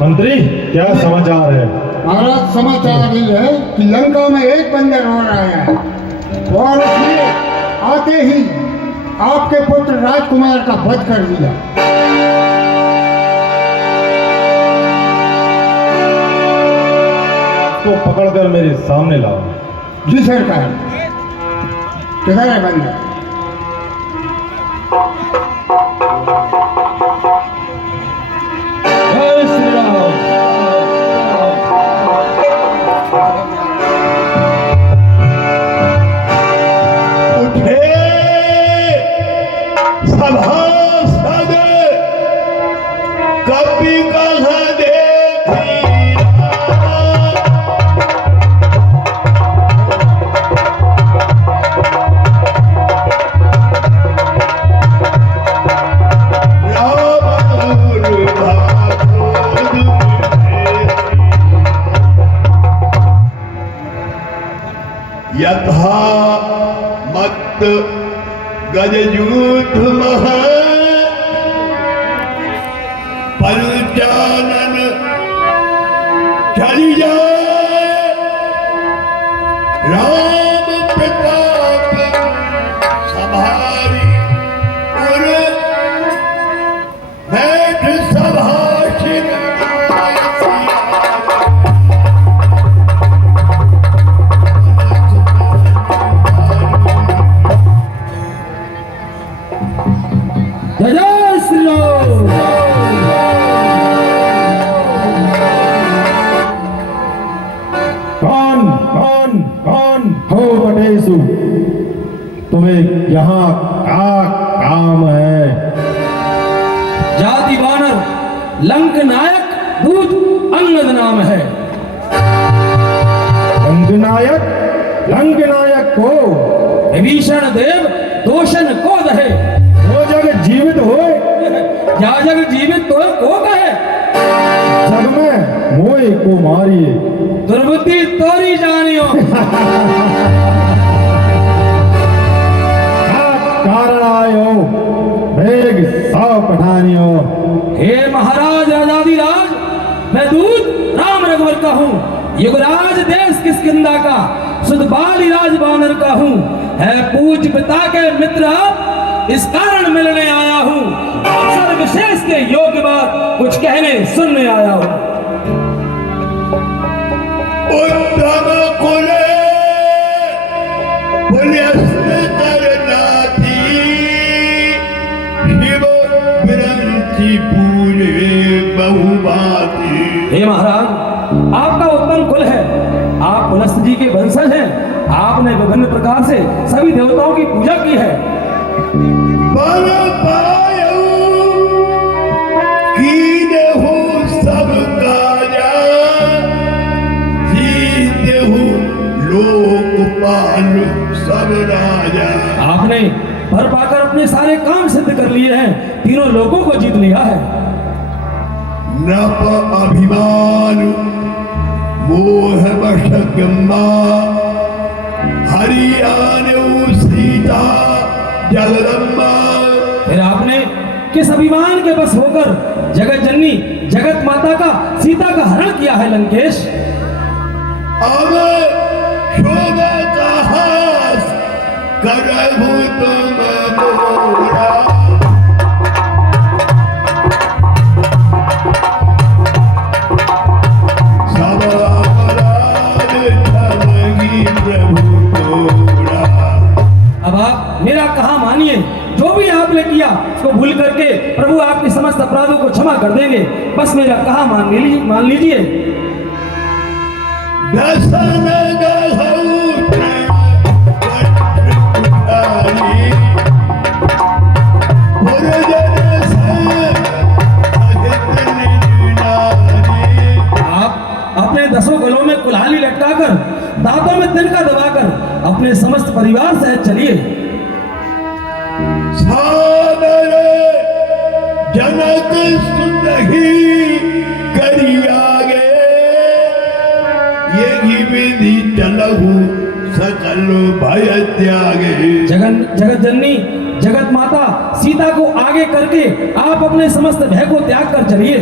मंत्री क्या समाचार है? महाराज समाचार ये है कि लंका में एक बंदर हो रहा है और उसने आते ही आपके पुत्र राजकुमार का वध कर दिया। उसको पकड़कर मेरे सामने लाओ। जी सरकार। किधर है बंदर? जय श्री राम। उठे सभासद कभी कहाँ देखी यथा मत गजयूथ मह परिचालन चली जाए राम प्रताप सभारी उर बैठ सभाषित जय श्री राम। कौन हो बटेसु? तुम्हें यहाँ क्या काम है? जाति वानर लंक नायक दूत अंगद नाम है। लंग नायक को विभीषण देव दोषण को दहे। वो जग जीवित हो क्या जग जीवित तो को कहे। जग में मोए को मारिए। दुर्बुद्धि तोरी जानियो। कारण आयो वेग सौ पठानियो। हे महाराज राजाधिराज मैं दूत राम रघुवर का हूँ। युगराज देश किष्किंधा का सुध बाली राज वानर का हूँ। है पूज पिता के मित्र आप इस कारण मिलने आया हूँ। अवसर विशेष के योग्य बात कुछ कहने सुनने आया हूँ। उत्तम कुले पुण्यस्थ करनाथी शिव विरंची पूरे बहुबाती। हे महाराज आपका उत्तम कुल है। आप पुलस्त जी के वंशज हैं। आपने विभिन्न प्रकार से सभी देवताओं की पूजा की है। बर पायऊ कीनहु सब काजा जीतहु लोकपाल सब राजा। आपने भर पाकर अपने सारे काम सिद्ध कर लिए हैं। तीनों लोगों को जीत लिया है। नप अभिमान मोह वशगम्मा हरियाणु सीता जगदम्बा। फिर आपने किस अभिमान के बस होकर जगत जननी जगत माता का सीता का हरण किया है लंकेश। अब शोभा का हास करहु तुम मोरा। सब अपराध ठगी प्रभु तोरा। अब आप मेरा कहा मानिए। जो भी आपने किया उसको भूल करके प्रभु आपके समस्त अपराधों को क्षमा कर देंगे। बस मेरा कहा मान लीजिए। दसन गहऊ आप अपने 10 गलों में कुल्हाड़ी लटकाकर दांतों में तिनका दबाकर अपने समस्त परिवार सहित चलिए। सादर जनक सुंदही करी आगे यही विधि चलहु सकल भय त्यागे। जगत जननी जगत माता सीता को आगे करके आप अपने समस्त भय को त्याग कर चलिए।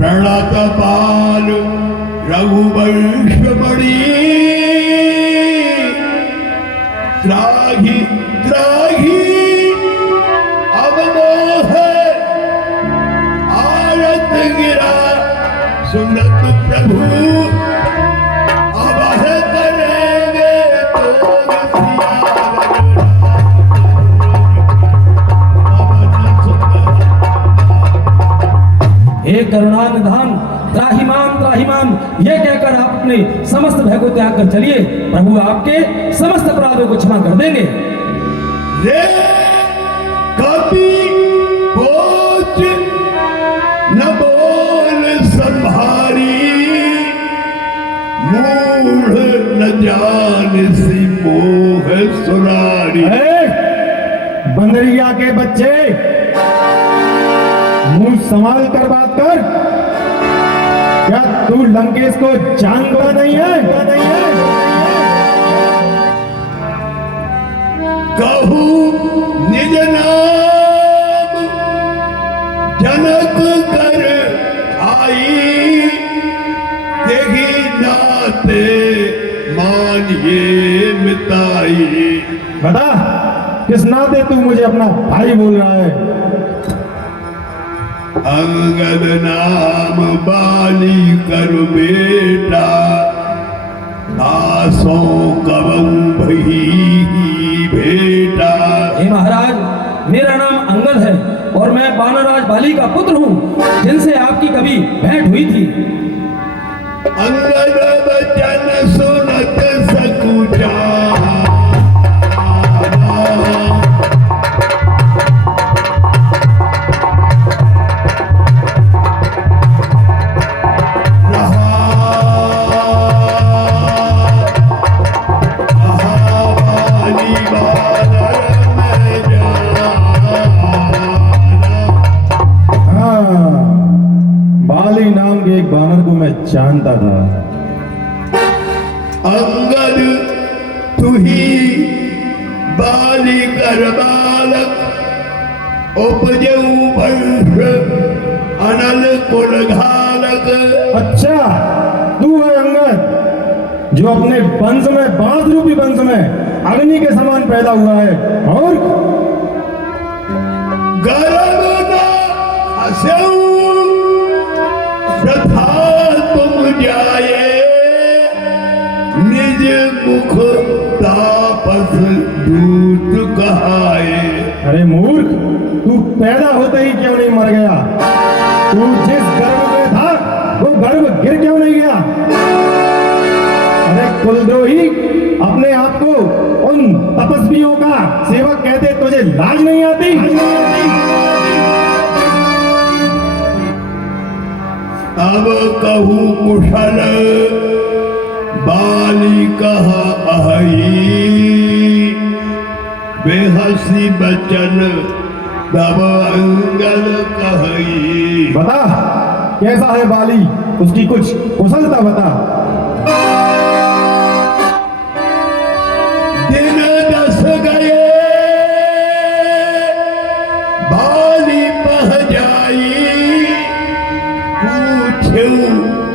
प्रणत पाल रघुवंश मणि त्राही त्राही अवमोह आरत गिरा सुनत प्रभु अवह करेंगे तो हे करुणा निधान त्राहिमाम त्राहिमाम ये कहकर आप अपने समस्त भय को त्याग कर चलिए। प्रभु आपके समस्त अपराधों को क्षमा कर देंगे। रे कपि बोझ न बोल संभारी मूढ़ न जान सी मोह सुरारी। बंदरिया के बच्चे, मुंह संभाल कर बात कर। क्या तू लंकेश को जानता नहीं है? कहूँ निज नाम जनक कर आई तेहि नाते मानिए मिताई। बता, किस नाते तू मुझे अपना भाई बोल रहा है? अंगद नाम बाली कर बेटा दासों कवं भई भेटा। हे महाराज, मेरा नाम अंगद है और मैं बानरराज बाली का पुत्र हूँ जिनसे आपकी कभी भेंट हुई थी। अंगद वचन सुनत सकुचा बानर को मैं जानता था। अंगद तू ही बाली कर बालक उपजऊ वंश अनल कुल घालक। अच्छा, तू है अंगद जो अपने वंश में, बांस रूपी वंश में अग्नि के समान पैदा हुआ है और गर्भ न हंसऊ प्रथा तुम जाए निज मुख तापस दूत कहाए। अरे मूर्ख, तू पैदा होते ही क्यों नहीं मर गया? तू जिस गर्भ में था वो गर्भ गिर क्यों नहीं गया? अरे कुलद्रोही, अपने आप को उन तपस्वियों का सेवक कहते तुझे लाज नहीं आती? अब कहूँ कुशल बाली कहा अहि बेहसी बचन तब अंगद कही। बता, कैसा है बाली? उसकी कुछ कुशलता बता। दिन 10 गए बाली पह जाई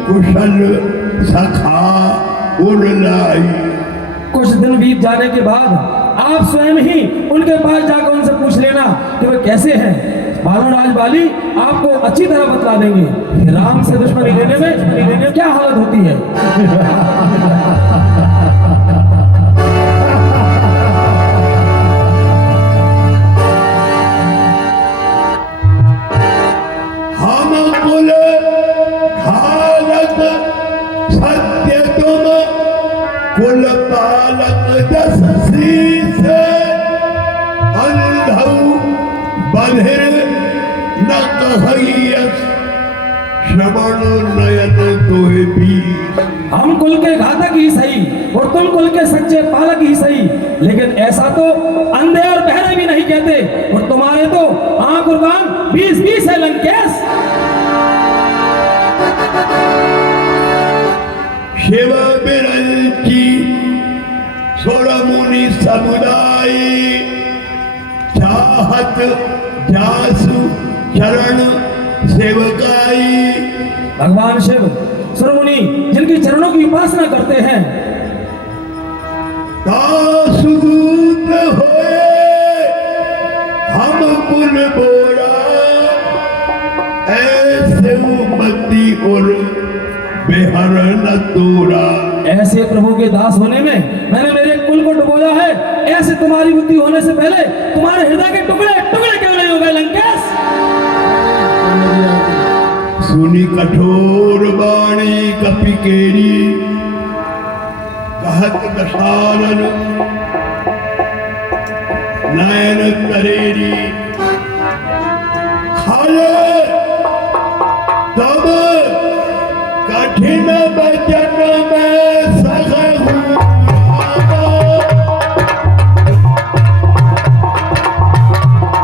कुशल सखा उड़लाई। कुछ दिन बीत जाने के बाद आप स्वयं ही उनके पास जाकर उनसे पूछ लेना कि वे कैसे हैं। बानरराज बाली आपको अच्छी तरह बतला देंगे कि राम से दुश्मनी लेने में क्या हालत होती है। हम कुल घालक सत्य तुम कुल पालक 10 शीस अंधौ बधिर न कहैयस श्रवण नयन तोहे बीस। हम कुल के घातक ही सही और तुम कुल के सच्चे पालक ही सही, लेकिन ऐसा तो अंधे और बहरे भी नहीं कहते, और तुम्हारे तो आंख और कान 20-20 है लंकेश। शिव बिरंची सोड़ मुनि समुदाय चाहत जासु चरण सेवकाई भगवान शिव सुरमुनि जिनके चरणों की उपासना करते हैं, दासदूत होए हम कुल बोरा, ऐसे मती और बेहर न तोरा। ऐसे प्रभु के दास होने में मैंने मेरे कुल को डुबोया है, ऐसे तुम्हारी बुद्धि होने से पहले तुम्हारे हृदय के टुकड़े टुकड़े क्यों नहीं हो गए लंकेश? सुनी कठोर बाणी कपि केरी, कहत दशानन नयन तरेरी।